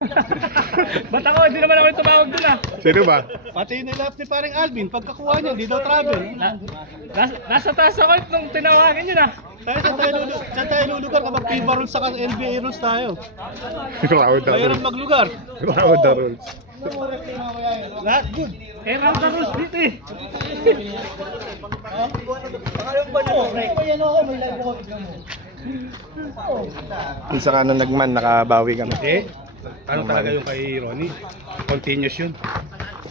Ba't ako? Hindi naman ako yung tumawag dun ah. Sino ba? Pati yung nilap ni paring Alvin, pagkakuha niya, hindi daw travel. Nasa taas ako nung tinawagan yun ah. Saan tayo lulugar kapag FIBA rules saka NBA rules tayo? Crowd the Mahirap rules. maglugar. Crowd the rules. Lahat good. Eh, Ramsa Cruz dito eh. Isa ka nung nagman, nakabawi kami. Eh, ano talaga yung kay Ronnie? Continuous yun.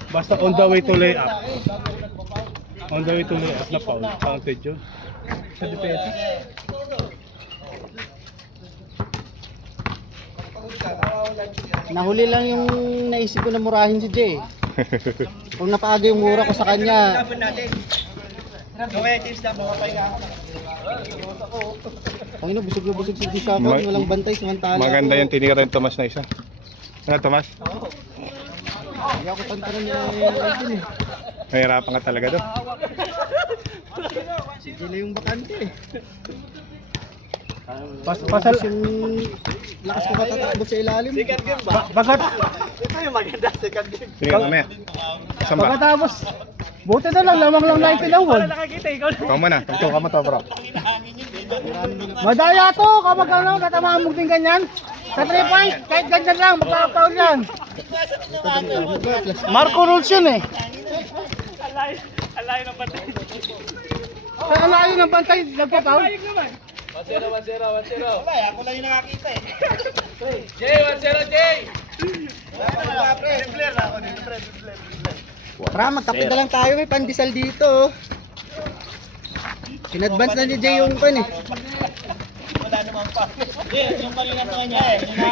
Basta on the way to lay up. On the way to lay up na foul, counted yun. Sa depensa. Nahuli lang yung naisip ko na murahin si Jay. Kung napaaga yung mura ko sa kanya. Ang ino, busog na busog si Jay sa akin. Walang bantay, samantala. Maganda yung tinira yung Tomas na isa. Ano, Tomas? Hindi ako tantanan niya yun eh. Mahirapan ka talaga doon. Si Jay lang yung bakante eh. Pasal yung lakas ko patatakbo sa ilalim. bagat Sige, mamaya. Saan ba? pagkatapos buti na lang lamang lang na itinawag. Wala nakakita ikaw. Ikaw muna. Tugtog ka mo to, bro. Madaya to kapag ano, katamaan mo din ganyan. Sa 3 point, kahit ganyan lang, magkakapaul yan. Marco rules yun eh. Alayo ng bantay. Kaya alayo ng bantay, nagpapaul. Ayog naman. 1-0. Wala, ako lang yung nakakita eh. Jay, 1-0, Jay! Tara, magkape na lang tayo. May pandesal dito. In-advance na ni Jay yung pan eh.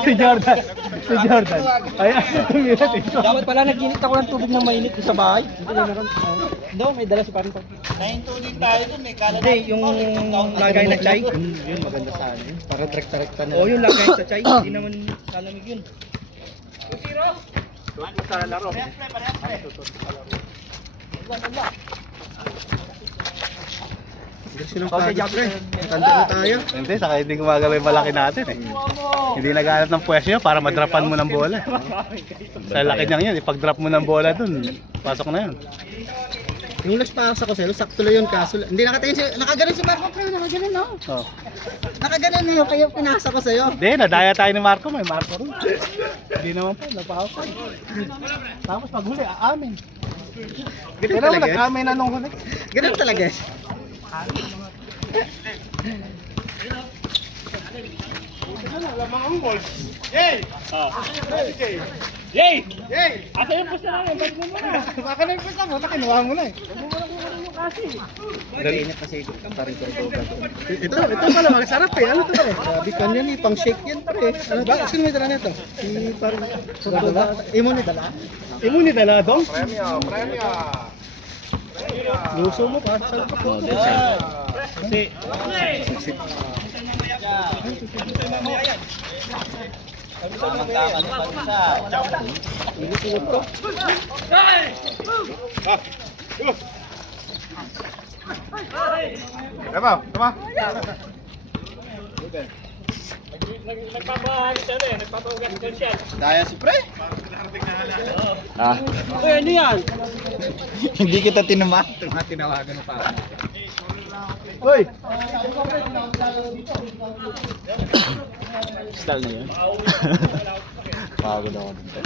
Si Jordan. Ayan, tumirat ito. Dapat pala naginit ako ng tubig ng mainit sa bahay. Daw, may dala si parin pa. Hindi, yung lagay na chai. Yun, maganda sa akin. Para direct-directa na. Oo, yung lagay sa chai. Hindi naman kalamig yun. Gusto ng pagod pre. Kanta na tayo. Hindi, saka hindi gumagalaw yung malaki natin eh. Hindi naghanap ng pwesto yun para madrapan mo ng bola. Sa laki niyang yun, ipag-drop mo ng bola dun, pasok na yun. Yung last pass ako sa'yo, sakto lang yun kaso hindi nakatingin si nakaganon si Marco pre, nakaganon no. Oh. Nakaganon na yun, kaya pinasa ko sa'yo. Hindi, nadaya tayo ni Marco, may Marco rin. Hindi naman pa, napahapon. Tapos paghuli, aamin. Ganun Pero talaga. nag-amin na nung huli. Ganun talaga. Yay! Asa yung pusta namin? Ba't mo muna? Baka na yung pwesta mo, nakinuha mo na eh. Nag-iinit kasi parin Cordoba. Ito pala, masarap eh. Ano ito ba eh? Grabe ka niyan eh, pang shake yan pre. Ano ba? Sino may dala nito? Si parin Cordoba. Imo ni dala? Imuni dala dong? Luso mo pa. Sarap pa. Kasi, Tama. Nagpapahalit siya eh. Nagpapahugas ka siya. Daya si Pre. Uy, ano yan? Hindi kita tinama. Tinawagan mo pa. Hoy! Style na yun. Pagod ako dito.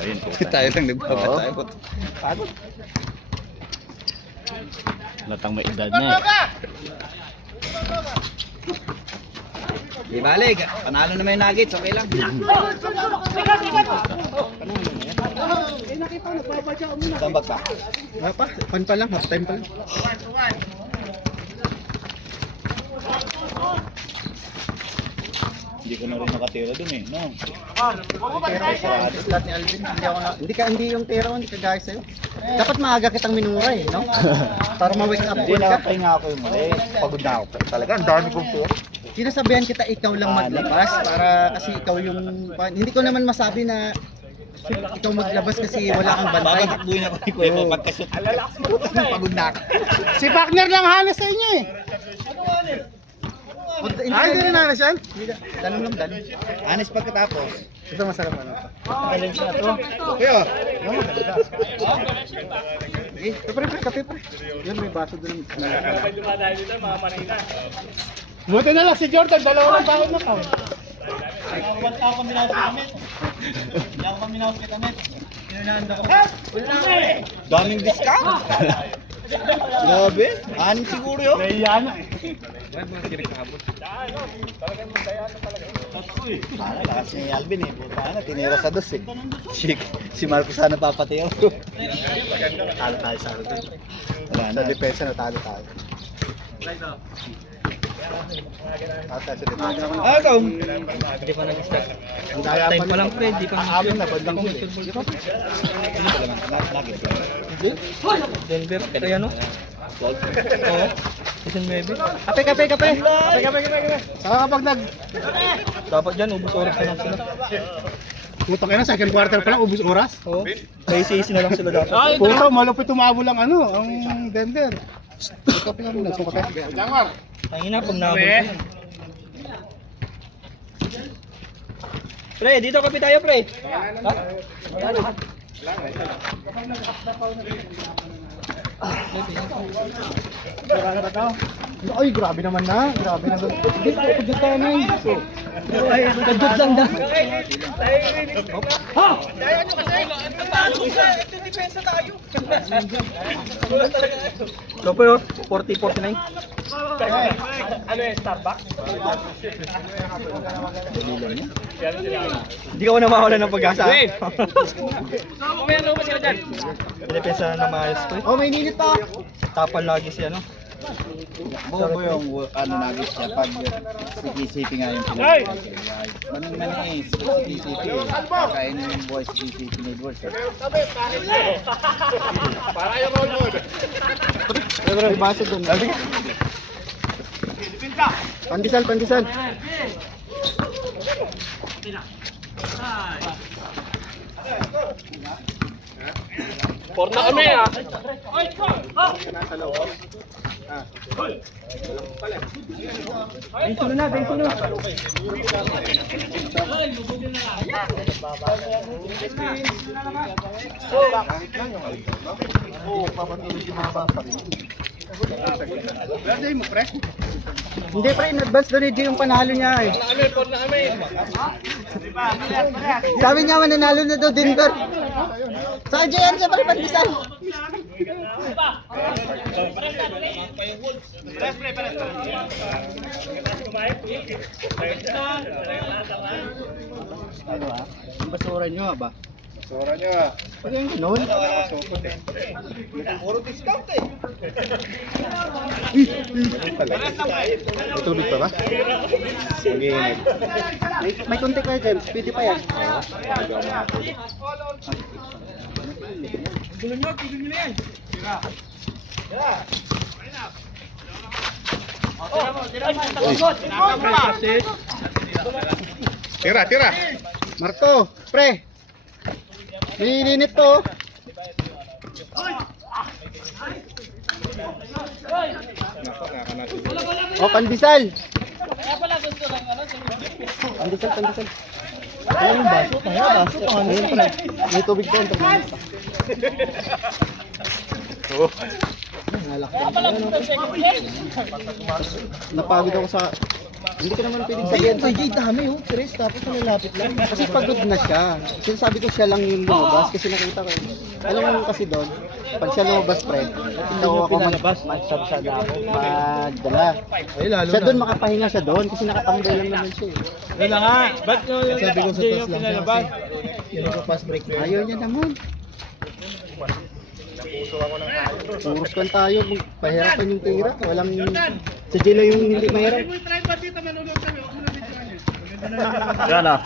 Ayun po. Tayo lang nagpapatay po. Pagod. Latang may edad na eh. Di balik, panalo naman yung Nuggets, okay lang. Tambak pa. Wala pa, pan pa lang, half time pa lang. Hindi ko na rin nakatira dun eh, no? Lahat ni Alvin, hindi yung tira ko, hindi kagaya sa'yo. Dapat maaga kitang minura eh, no? Para ma-wake up Hindi call ka. nakapahinga ako yung mali. Pagod na ako. Talaga, ang dami kong tour. Sinasabihan kita ikaw lang maglabas para kasi ikaw yung hindi ko naman masabi na ikaw maglabas kasi wala kang bantay. Babatakbuhin ako ni Kuya pagkashoot. Pagod na ako. Si partner lang halos sa inyo eh. Hindi Ay, hindi rin halos yan? Danon lang, danon. Honest pagkatapos, Ito masarap ano. Alin siya to. Kuya. Ito pre, kape pre. Yun may baso doon. May dumadaan dito, mga Marina. Buti na lang si Jordan, dalawang taon na ka. Daming discount. Grabe. Anim siguro yun. Nahiya na eh. Lakas ni Alvin eh. Buta na, tinira sa dos eh. Si Marcos sana papatayo. Talo tayo sa akin. Wala na. Sa depensa na talo tayo. Ah, ikaw. Hindi pa nag-start. Time pa lang pre, hindi pa Aabot na, bandang huli. Denver, kaya no? Oo. Season 9. Kape. Saka kapag Dapat dyan, ubus oras na lang sila. Putang ina, second quarter pa lang, ubus oras. Oo. May easy na lang sila dapat. Puto, malupit tumabo lang ang Denver. Ikaw pa lang nagsukat eh. Tangina, pag nabot ko. Pre, dito kape tayo pre. Ha? Ay, grabe naman na. Grabe na. Hindi, pagod tayo na yun. Ay, kadud lang da. Ha? Lopo yun, 40-49. Ano yung Starbucks? Hindi ka na mawala ng pag-asa. Meron ba sila dyan? Pinipensa na maayos to. Oh, may ninit pa. Tapal lagi si ano. Bobo yung ano namin siya pag CCTV nga yung Ay! Mani CCTV eh. Kakainin yung boys CCTV neighbors eh. Para yung roll mode. Pero may baso doon. Pandesal. Porta kami ah. Bensulo na. Birthday mo, pre. Hindi pre, in-advance doon yung panalo niya eh. Porta kami. Sabi niya mananalo na daw Denver. Sa JR siya pala pandesal. Ano ah? Ang basura nyo ba? Sora nyo. Pwede yung ganun? Puro discount eh. May tubig pa ba? May konti kayo dyan, pwede pa yan. Gulo nyo na yan. Tira. Marco, pre. Nininit to. Oh, pandesal. Pandesal. Ay, yung baso. Kaya baso. Ayun pala. May tubig doon. Napagod ako sa... Hindi ko naman pwedeng sabihin. Ay, dami oh. Tres, tapos nalalapit lang. Kasi pagod na siya. Sinasabi ko siya lang yung lumabas kasi nakita ko. Alam mo kasi doon, pag siya lumabas pre, ito ako magsabsada ako, magdala. Siya doon makapahinga siya doon kasi nakatambay lang naman siya. Wala nga. Ba't Sabi ko sa taas lang siya kasi Yun ang pass break. ayaw niya naman. Puros kan tayo, pahirapan yung tira. Walang... Sa Gila yung hindi mahirap. Yan ah.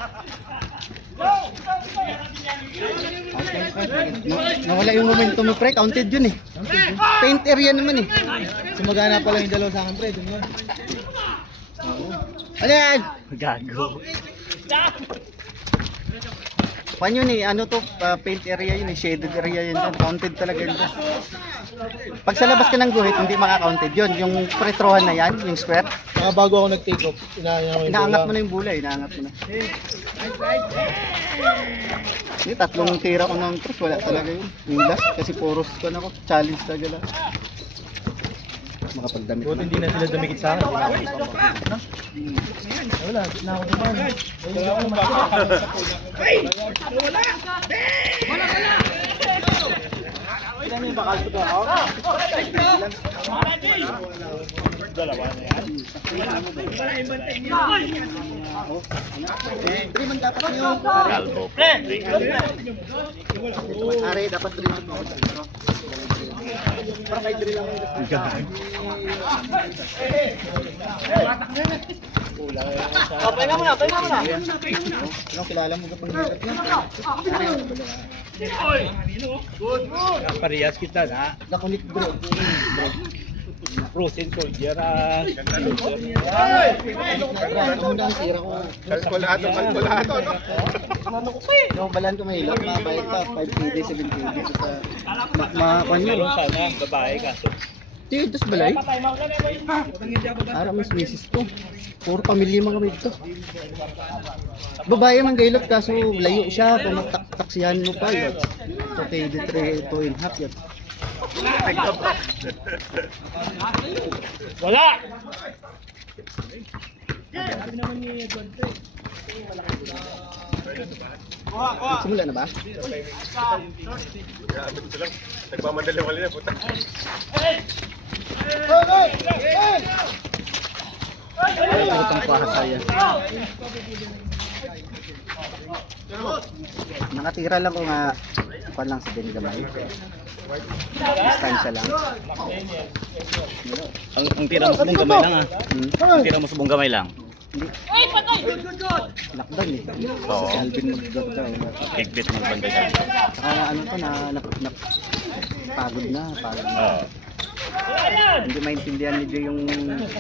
Nawala yung momentum mo pre, counted yun eh. Paint area naman eh. Sumagana pa lang yung dalawa sa akin pre. Dun yun. Ano yan? Gago. Pan yun eh, ano to, paint area yun eh, shaded area yun dyan. Counted talaga yun dyan. Pag sa labas ka ng guhit, hindi maka-counted yun. Yung pretrohan na yan, yung square, Saka bago ako nag-take off, Inaangat mo na yung bola, inaangat mo na. Hindi, 3 tira ko ng cross, wala talaga yun. Yung last, kasi poros ko na ako, challenge talaga lang. Makapagdamit Buti hindi na sila dumikit sa akin. Wala, na ako naman. Triman dapat nyo. Are, dapat triman mo. Pahinga muna. Ano, kilala mo ka pang hirap na? Parehas kita na. Nakunik bro. Frozen soldier. Ano na ang tira ko? Kalkulado, no? Yung balan ko mahilap, mabayad pa, 5 KD, 7 KD. Makakuha nyo. Meron sana, babae kaso. Tiyo, dos balay? Ara, mas misis ko. Puro pamilya mga kami dito. Babae man gailot kaso layo siya. Kung taksihan mo pa yun. So, KD 3, 2.5 yun. Wala! Simula na ba? Nagmamadali ko na puta. Ano itong pahasaya? Nakatira lang ko nga kuan lang si Ben Gamay. Distansya lang. Ang tira mo sa buong gamay lang ah. Ang tira mo sa buong gamay lang. Lockdown eh. Oo. Si Alvin mag-lockdown. Kickbit mo banda ka. Saka ano to pagod na. Oo. Hindi maintindihan ni Joy yung lock.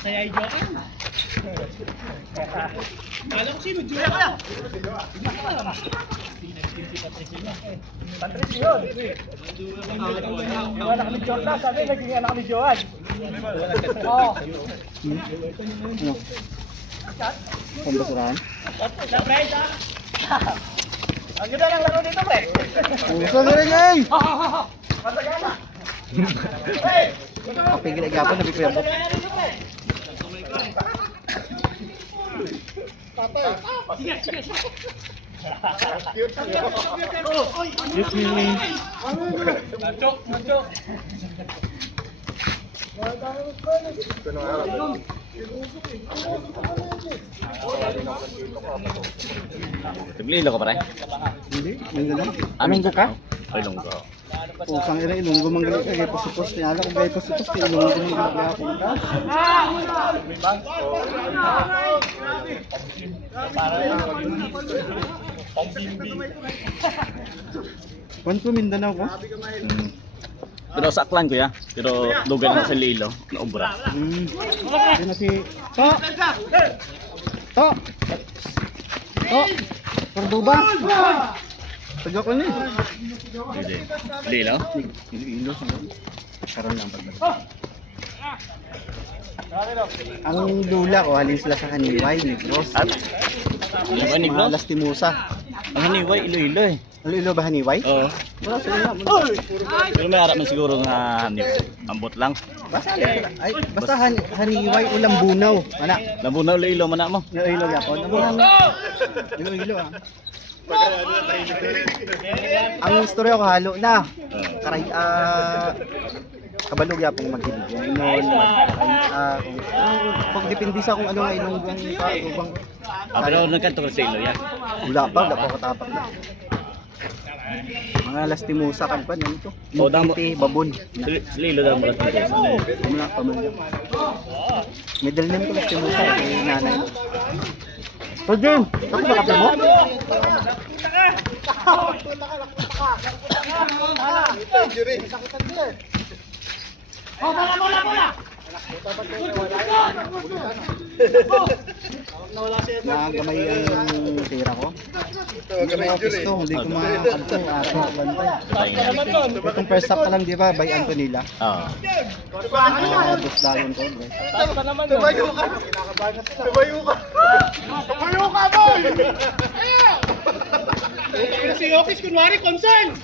Saya ijo kan? Alam ko sino Julia ka. Patricio yun. Wala kami Jordan, sabi naging anak kami Joan. Oo. Ano? Pambasurahan? Ang ganda ng laro dito, pre. Puso na rin eh! Masagana. Kapigil ay gapon, nabi ko yan. Macho. Taglilo ka pare? Hindi, minggo lang. Minggo ka? Ay, lunggo. Pusang ina, ilunggo manggaling ka, gaya posipos. Tinala ko gaya posipos, ilunggo manggaling gapon ka. Kwan ko, Mindanao ko? Pero sa Aklan ko ya. Pero lugar na sa Lilo, na Obra. Yun na si... To! Cordoba! Taga ko na eh. Hindi. Lilo? Iloilo sa karon lang pagbalik. Ang lula ko, halin sila sa Haniway, Negros. At? Haniway, Mga Negros? Lastimosa. Ang Haniway, Iloilo eh. Iloilo ba Haniway? Oo. Wala sila na. Pero may harap man siguro nga ambot lang. Basta halin sila. Ay, basta Haniway o Lambunaw. Mana? Labunaw, Iloilo, mana mo? Iloilo yapon. Iloilo ah. Ang istorya ko halo na. Karay kabalog yapong maghilig. Inon, pag depende sa kung ano nga inong ubang. Pero nagkanto ka sa Ilo yan. Wala pa katapak na. Mga lastimosa kan pa yan ito. O, damo. Babon. Sa Lilo daw mo lang. Wala pa man. Middle name ko lastimosa kay nanay. So Jim, tapos na kape mo? Nagamay ang tira ko. Hindi ko pisto, hindi ko makakanto. Bantay. Itong first half pa lang, di ba? By Antonila. Oo. Tapos dayon ko. Si Yokis, kunwari, concern!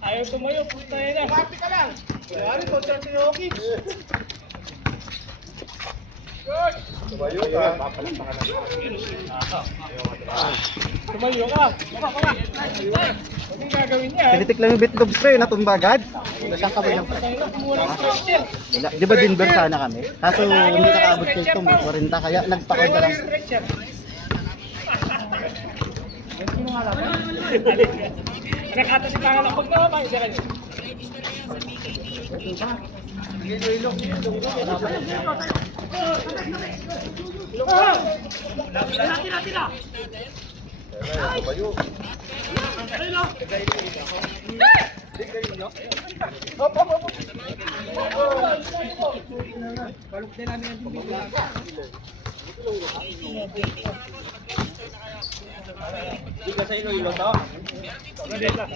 Ayaw tumayo, puta yun na. Papi ka lang! Kunwari, concern si Yokis. Tumayo ka! Baka! Anong gagawin niya? Tinitik lang yung bitlog spray, natumba agad. Saan ka ba yung... Wala. Di ba Denver sana kami? Kaso hindi nakaabot ko ito, may 40 kaya nagpakod ka lang. Nakata si Tangan ang pagkakabay. Tira!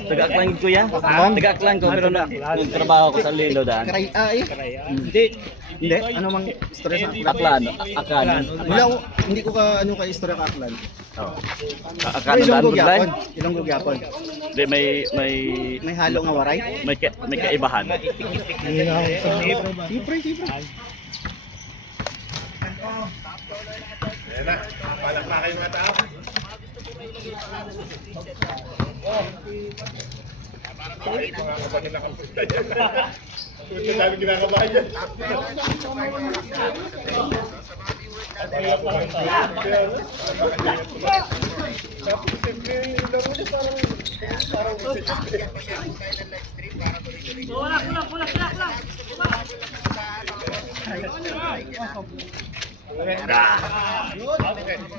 Taga-aklang ko yan. Taga-aklang ko, pero nagtrabaho ko sa Lilo daan. Karay, Hindi. Hindi, ano mang istorya sa Aklan? Aklan. Wala ko, hindi ko ka, ano ka istorya ka Aklan. Oo. Pero Aklan daan Ilonggo budlan. gyapon. Ilonggo gyapon. Di, may May halo nga waray. may kaibahan.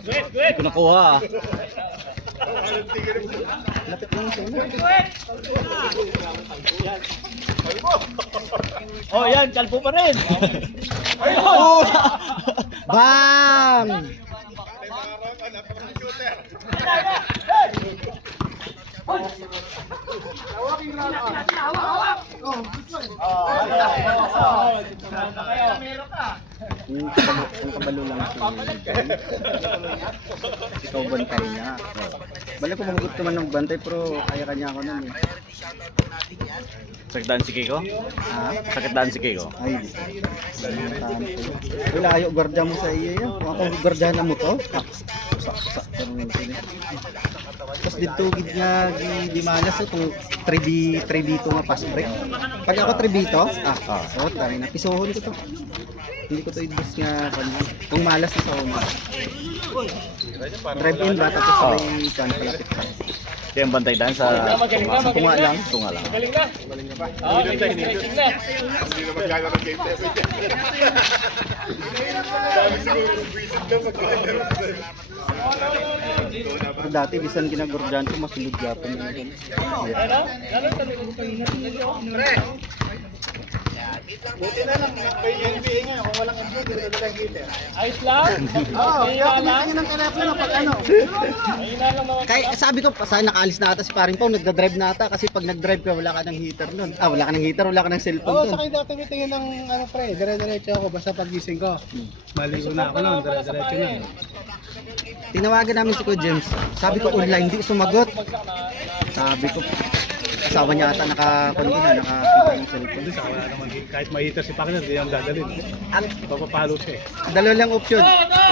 Siyempre. Hindi ko nakuha. Lapit lang siya. Oh, yan, kalpo pa rin. Bang! Ang kabalo lang si ikaw bantay niya. Bala ko magugot naman ng bantay pero kaya kanya ako nun eh. Sakdaan si Kiko? Ha? Sakdaan si Kiko? Ay, wala ayo gwardiya mo sa iyo yan. Kung ako gwardiyahan mo to, sak. Tapos dito gid nga di malas kung 3B to nga pass break. Pag ako 3B to, so tari na pisohon ko to. Hindi ko to idus nga kung malas na sa uma. Drive in ba tapos sabay kan palapit ka. Ito yung bantay daan sa Tunga lang. tunga lang. Galing na. Oo, stretching na. Pero dati bisan ginagurdyan ko masulod gyapon. Ano? Lalo talaga ko ingat. Buti na lang, may NBA nga, kung walang NBA, dito lang hitter. Ayos lang. Kaya kumitingin ng telepono pag ano. Mahina lang naman. Kaya sabi ko, saan nakaalis na ata si Paring Pao, nagda-drive na ata kasi pag nag-drive ka wala ka ng heater nun. Wala ka ng heater, wala ka ng cellphone Oo, nun. sa kayo dati tingin ng ano pre, dire-diretso ako basta pagising ko. Maligo na ako nun, dire-diretso na. Tinawagan namin si Kuya James. Sabi ko online, hindi sumagot. Sabi ko, asawa niya ata nakakita ng cellphone. Hindi, saka wala naman, kahit mahita si Pacquiao, hindi yung dadalhin. Ang Papapalo siya eh. dalawa lang option,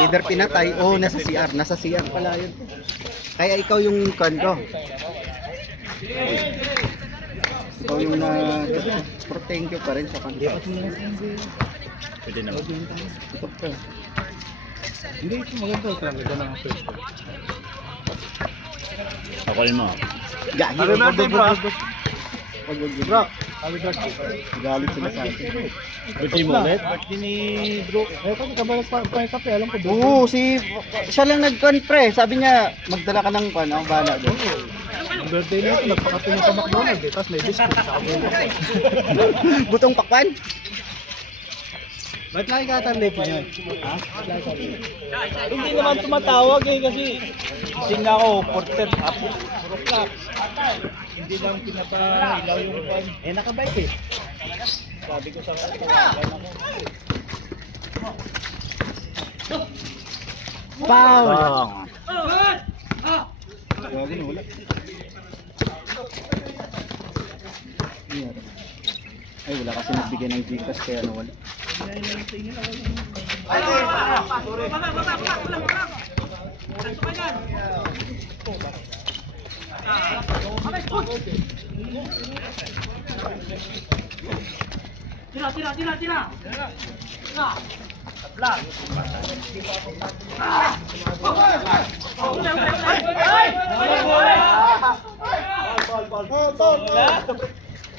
either pinatay o nasa CR. Nasa CR pala yun. Kaya ikaw yung kondo. Ikaw yung pero thank you pa rin sa kanya. Pwede naman. Ikot ka. Hindi, ito maganda, lang ito ng first. Ako rin mo. Gagi. Ano natin, bro? Bro, galit sila sa akin. Pwede mo ulit? Birthday ni Bro. Eh, pag kabalas pa yung kape, alam ko. Oo, siya lang nag-con pre. Sabi niya, magdala ka ng bala doon. Ang birthday niya, nagpakape niya sa McDonald's eh. Tapos may biscuit sa kabalo. Butong pakwan. Ba't lagi ka tarlip ngayon? Ha? Hindi naman tumatawag eh kasi gising na ako, 4 o'clock. Hindi lang pinapailaw yung pan. Eh nakabike eh. Sabi ko sa katawagan ako. Foul! Grabe na, wala. Ay, wala kasi nagbigay ng Gcash kaya nawala.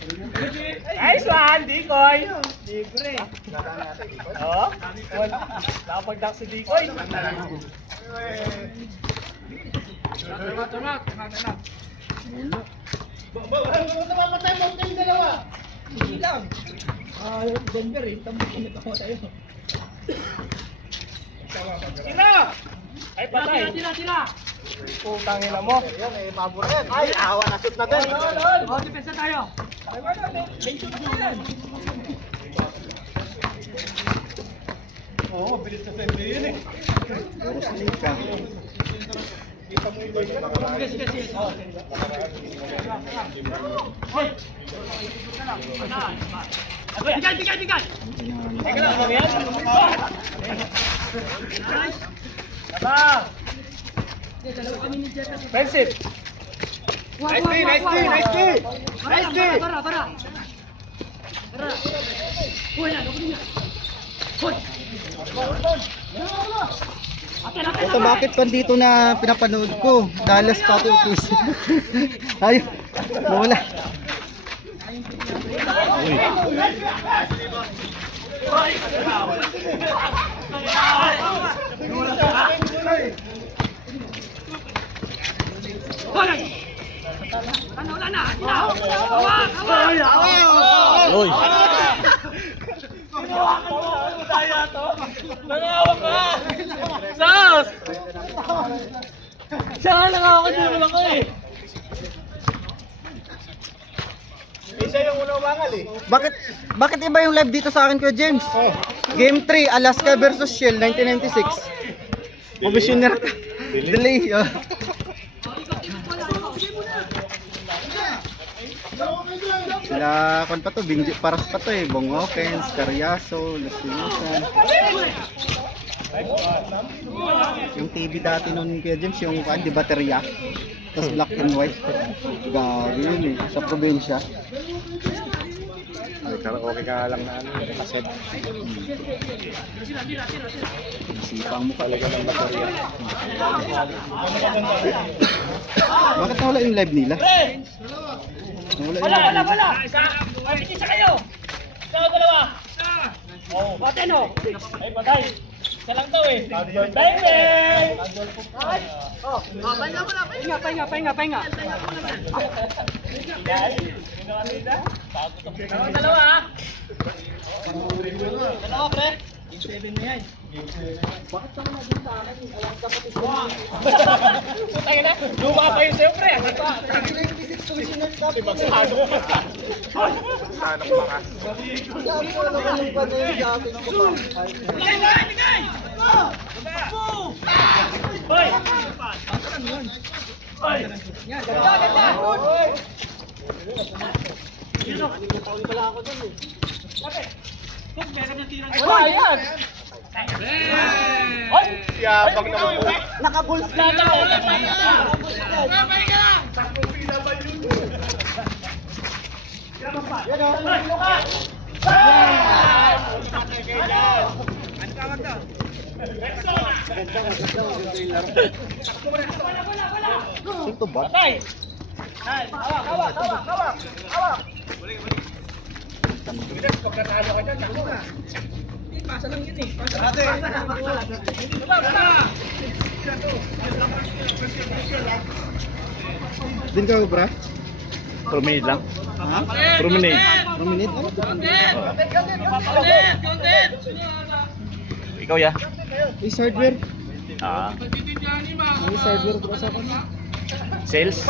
Nice one, Dikoy! Libre. Oo? Nakapag-duck si Dikoy. Denver eh, tambok kami tayo. Tira! Ay, patay. Tira! Putang ina mo. Ay, awa na shoot na din. Oh, depensa tayo. Oo, bilis na send yun eh. Puro slate ka. Tigay! Teka lang, ano yan? Taba! Offensive! Nice D! Ito bakit pa dito na pinapanood ko? Dallas pati Ukis. Ayun, wala. Uy! Nangawak ka! Sas! Siya nga nangawak din mo lang ko eh. Bakit iba yung live dito sa akin ko, James? Game 3, Alaska versus Shell 1996. Commissioner ka. Delay. Oh. Sila kon pa to, paras pa to eh. Bong Offense, Carriazo, Lasinusan. Yung TV dati noon kay James, yung di baterya. Tapos black and white. Gabi yun eh, sa probinsya. Ay, karaoke ka lang na ano, kaset. Sipang mo Talaga ng baterya. Bakit nawala yung live nila? Nawala yung live nila. Isa kayo! Isa o dalawa? Oh, patay no? Ay, patay. Isa lang daw eh. Bang! Pahinga. Dalawa. Dalawa, pre. 7 na yan. Putang ina, luma pa yun sa'yo, pre. Magsahado ka. Ligay! Hoy! Hoy! Ganda! Wala yan! Hoy! Yabang naman po. Naka-goals na Ito ba? Patay! Hawak! Pasa lang yun eh. Din ka bra? Promenade lang. Ha? Promenade. Promenade? Content! Ikaw ya? Ace Hardware. Ah, Ace Hardware ko sa kanya. sales?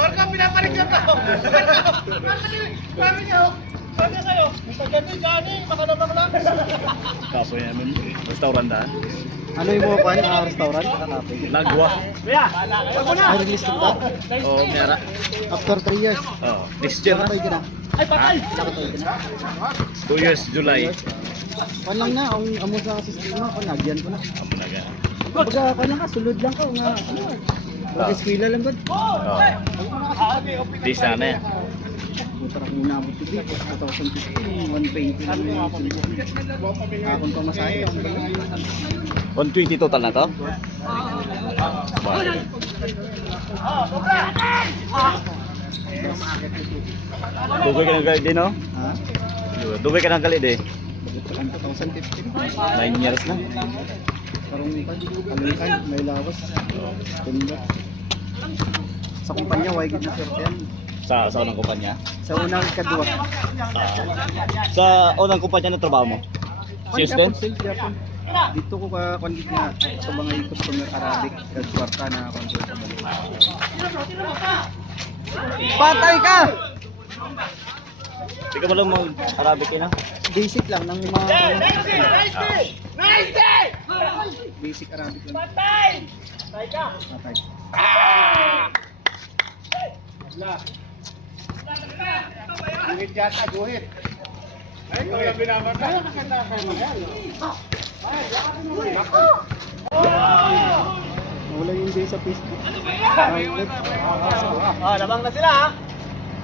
Kapo yan naman. Restaurant daan. Ano yung mga kuhan? Restaurant? Kakapit. Nagwa. Ay, release ka ba? Oo, meron. After 3 years. Oo. This year na. Nakatoy ka na. Ay, patay! Nakatoy ka na. 2 years, July. Kuhan lang na. Ang amo sa sistema ko. Nagyan ko na. Ako na gan. Baga, kuhan lang ka. Sulod lang ka. Nga. Mag-eskwila lang ba? Oo. This na na yan. Puta na kung inabot ko dito. 2015. 120 lang yung akong pamasahe. 120 total na to? Dugay ka ng galit din, no? Ha? Dugay ka ng galit eh. Bagot lang 2015. 9 years na. Parang kalungkan. May lawas. Tunda. Sa kumpanya, why gid na swerte yan. Sa unang kumpanya. Sa unang kadua. Sa unang kumpanya na trabaho mo? Sales din? Sales Japan. Dito ko ka kondit nga sa mga customer Arabic kag kwarta na kondit sa balik. Patay ka! Hindi ka ba lang mag-Arabic yun, ha? Basic lang ng mga basic Arabic lang. Patay! Patay. Guhit yata, guhit. Wala yung day sa Facebook. Labang na sila ha.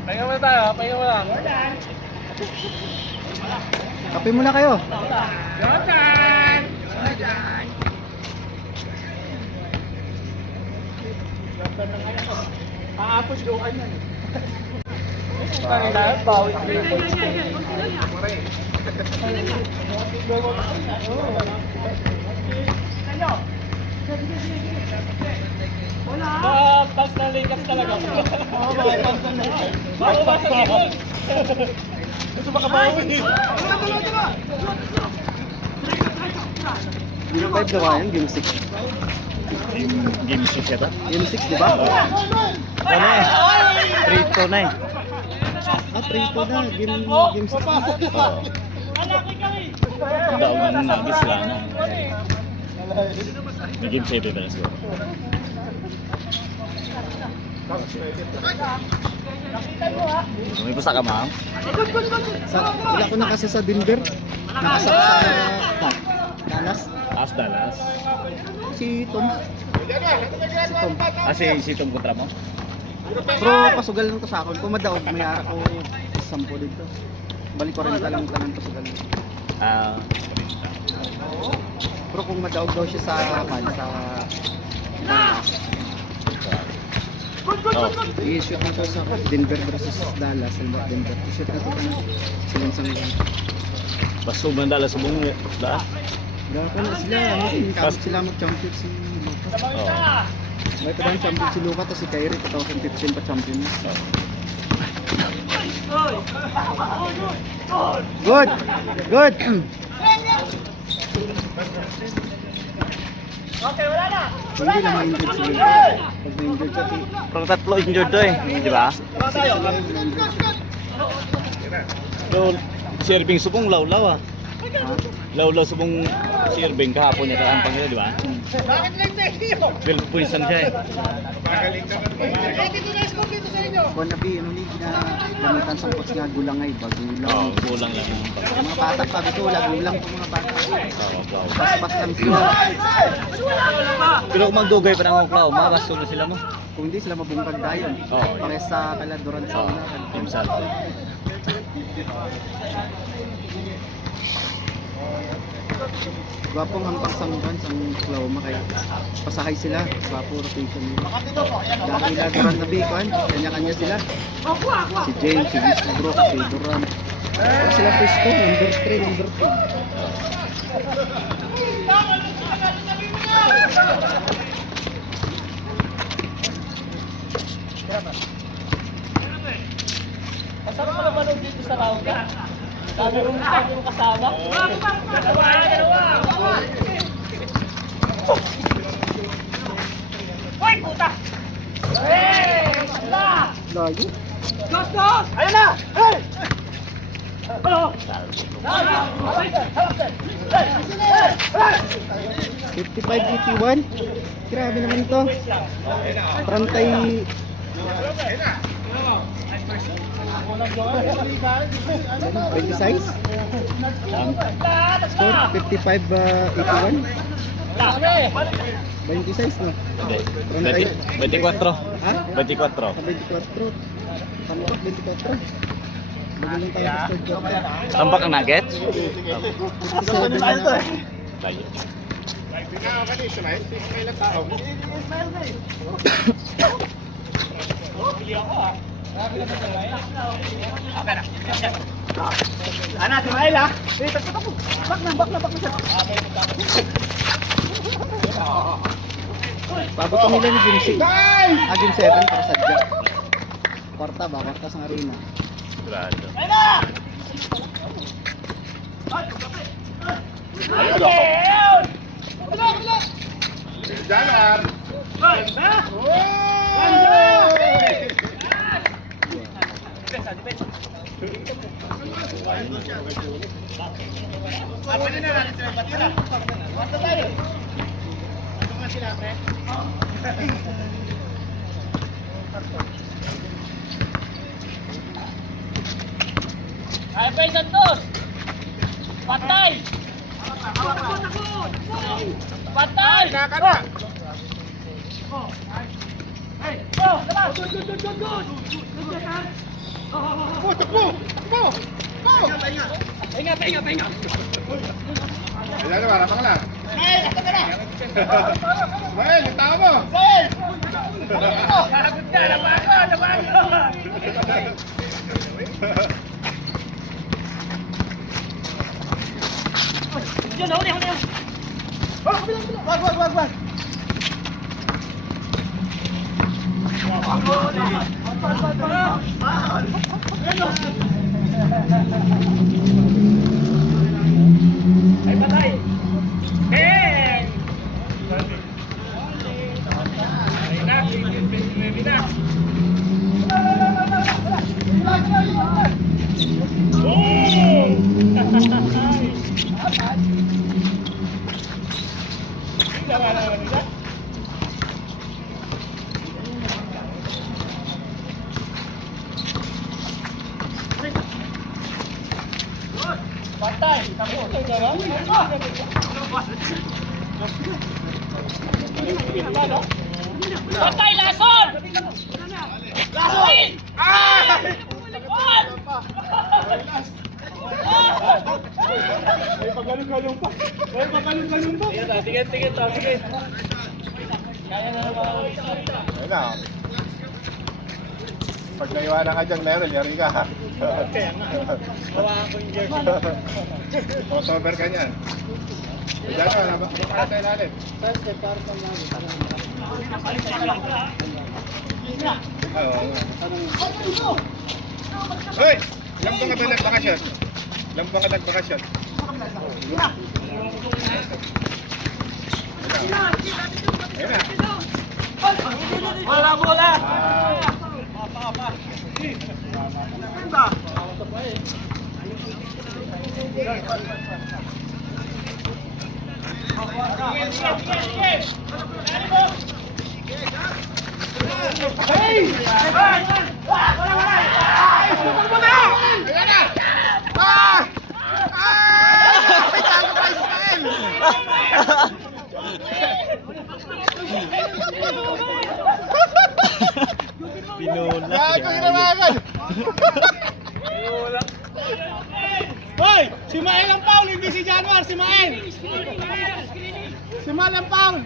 Pahinga muna tayo, pahinga muna. Kape muna kayo. Aapos doon yan. Kanina, bawit dito. Pag na likas talaga. Oo, pag na likas. Bakit sa yun? Gusto makabawi. Game 5 daw yan, game 6. Game 6 ito? Game 6, di ba? Ano eh? 3-2 na eh. Ah, 3-2 na. Game 6 na. Oo. Daon ng nagis sila na. May game 7 pa na siguro. May pusa ka, ma'am? Wala ko na kasi sa Denver. Nakasa ko sa Dallas. As Dallas. Si Tom. Si Tom. Si Tom kontra mo? Pero pasugal lang to sa akin. Kung madaog, may ako 10 dito. Balik ko rin talang tanan pasugal. Ah, Pero kung madaog daw siya sa Dallas. I-shoot na to sa Denver versus Dallas. Denver. I-shoot na to na silang sangan. Pasog ng Dallas sa bungo. Da? Gaka na sila. Tapos sila mag-champion si Lucas. Oo. May pa champion si Lucas at si Kyrie. 2015 pa champion na. Good! Good! Okay, wala na. Hindi na ma-injured si Lucas. Pag na-injured siya, Parang tatlo injured to eh. Di ba? So, si Irving subong law-law ah. Law-law subong si Irving kahapon niya kaampang nila, di ba? Bakit lang tayo? 12 points lang siya eh. Dito na score dito sa inyo. kung nabi, ano ni, gamitan sa coach nga gulangay, Oo, bagulang. kulang lang yung Mga bata pa, ito, gulang po mga bata. wow. Pas-pas lang sila. Pero kung magdugay pa ng uklaw, makakasulo sila mo. Kung hindi sila mabungkag dayon. Oo. Pares sa kaladuran sa Oo, una. team salto. Gwapong hampang sanggan sang Oklahoma kay pasahay sila. Gwapo rotation nila. Dahil laduran na bikuan, kanya-kanya sila. Si James, si Westbrook, si Durant. Sila first ko, number 3, number 2. Masarap pala manood dito sa Rauga. Sabi mo kasama. Dalawa. Hoy, puta! Hey! Wala! Layo. Ayun na! Hey! Oh! 55-81. Grabe naman to. Trantay. 26? Score 55-81. 26 no? Hindi. 24. Ha? 24. 24. Tampak 24. Magaling tayo sa third quarter. Tampak ang nuggets? 57 na. Layo. Ana, si Mael ha? Wait, takbo. Back na siya. Pabuto nila ni Game 6. Game 7 para sa Jack. Kwarta ba? Kwarta sa arena. Sigurado. Ayun na! Ayun! Wala! Januar! Ganda! Depensa. Pwede na natin sila patira. Basta tayo. Tungan sila, pre. Ay, pa Santos! Patay! Patay! Nakakana! Oh, labas! Good! Takbo! Pahinga! Januar, apa ka na? Ay, nasa ka na! Mael, yung tao mo! Sir! Sagot ka! Labago! Yun, huli! Wag! Ay, patay! Hey! Ay na, baby na. Patay! Patay, lason! Lason! May pagalong-galong pa! Sige. Kaya na naman. Ayun na. Pag naiwanan ka dyan, Meryl, yari ka. Kaya nga. Hawakan ko yung jersey. Crossover ka niyan. Januar, ano para sa ilalim? Oo. Hoy! Lambang ka ba nagbakasyon? Lambang ka nagbakasyon? Ayun na. Wala bola! Gago yun naman! Hoy! Si Mael ang foul, hindi si Januar, si Mael! Si Mael ang foul!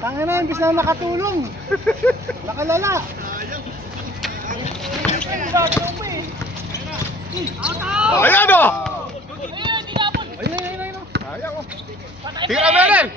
Tangina na, imbis na nakatulong. Nakalala. Ayan o! Ayun, tinapon! Ayan o! Tingnan Meryl!